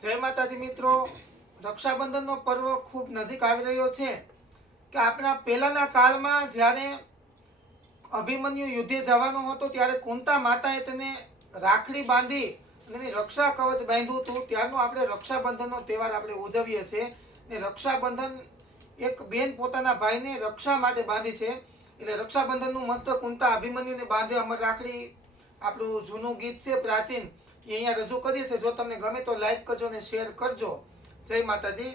જય માતાજી મિત્રો. રક્ષાબંધનનો પર્વ ખૂબ નજીક આવી રહ્યો છે કે આપણા પહેલાંના કાળમાં જ્યારે અભિમન્યુ યુદ્ધે જવાનો હતો ત્યારે કુંતા માતાએ તેને રાખડી બાંધી અને એની રક્ષા કવચ બાંધ્યું હતું. ત્યારનો આપણે રક્ષાબંધનનો તહેવાર આપણે ઉજવીએ છીએ ને રક્ષાબંધન એક બેન પોતાના ભાઈને રક્ષા માટે બાંધી છે. એટલે રક્ષાબંધનનું મસ્ત કુંતા અભિમન્યુને બાંધે અમર રાખડી આપણું જૂનું ગીત છે પ્રાચીન. એ અહીંયા રજૂ કરીએ છીએ. જો તમને ગમે તો લાઈક કરજો અને શેર કરજો. જય માતાજી.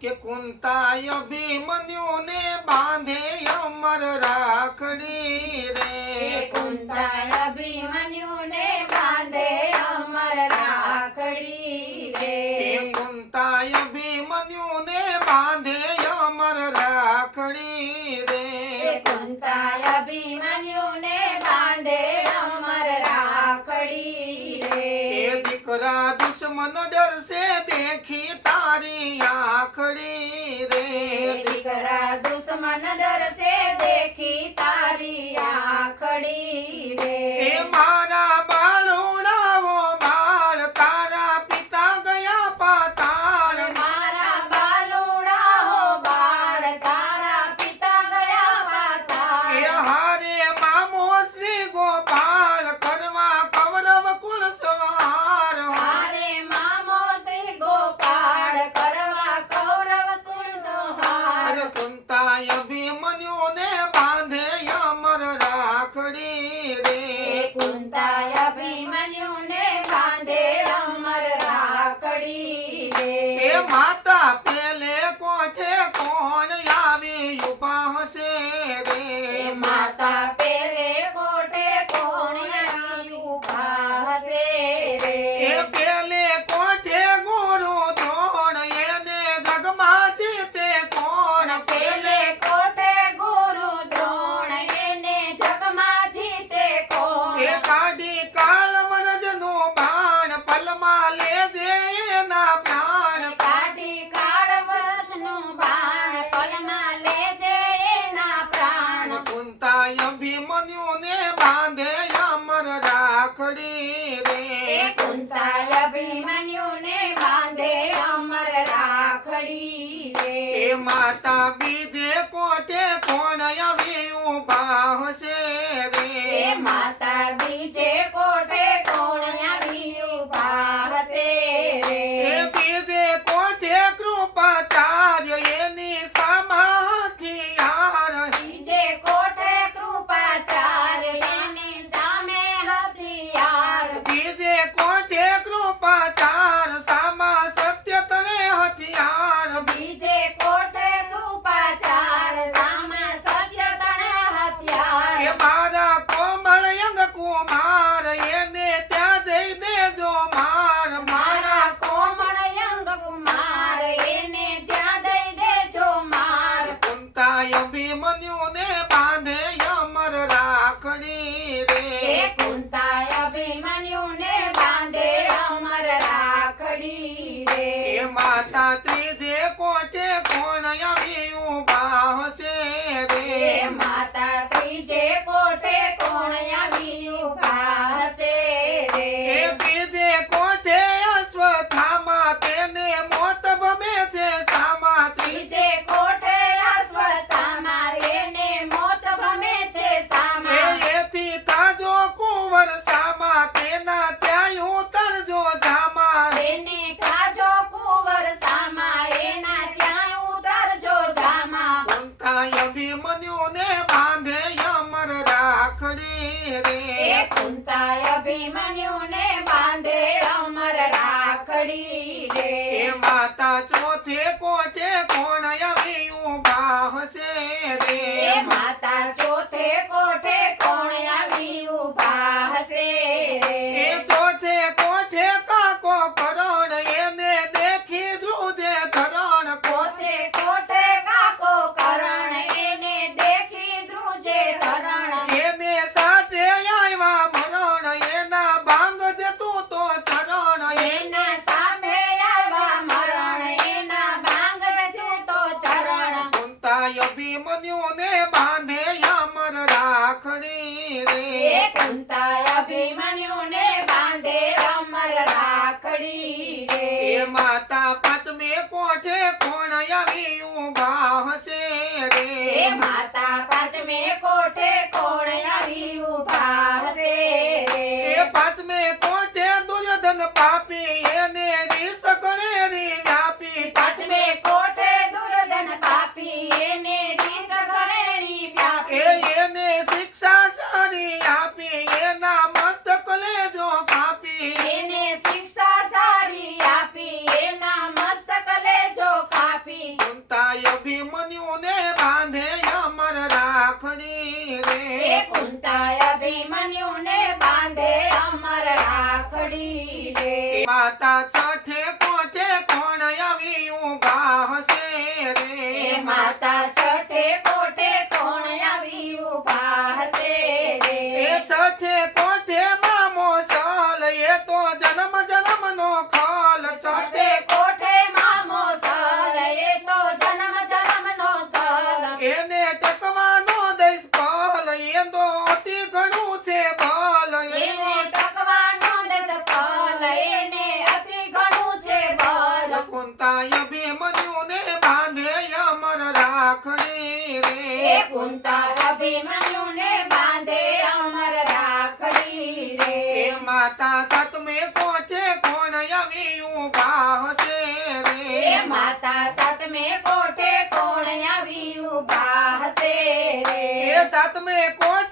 કે કુંતાય અભિમન્યુને બાંધે અમર રાખડી રે. કુંતાય અભિમન્યુને બાંધે અમર રાખડી રે. કુંતાય અભિમન્યુને બાંધે અમર રાખડી રે. કુંતાય અભિમન્યુ મન ડરશે દેખી તારી આખડી રે. દીકરા દુશ્મન ડરશે દેખી તારી આખડી રે. મારા mata, છોડી રે કુંતાલ અભિમન્યુને બાંધે અમર રાખડી રે માતા બીજે કોટે કોણ આવી ઊભા હશે રે. માતા બીજે પડી રે. માતા ચોથે કોઠે કોણ આવી ઊભા હશે રે? માતા ચોથે કોઠે માનતા અભિમન્યુને બાંધે રમર રાખડી રે. માતા પાંચમે કોઠે કોણ આવ્યું બાહસે રે? માતા પાંચમે કોઠે કોણ માતા છઠે કોઠે કોણ આવી ઊભા હશે રે માતા કુંતાય ભીમન્યુ ને બાંધે અમર રાખડી રે. કુંતા ભીમન્યુ ને બાંધે અમર રાખડી રે. માતા સતમે કોઠે કોણ આવ્યું બાહસે રે? માતા સતમે કોઠે કોણ આવ્યું બાહસે રે? સતમે કોઠે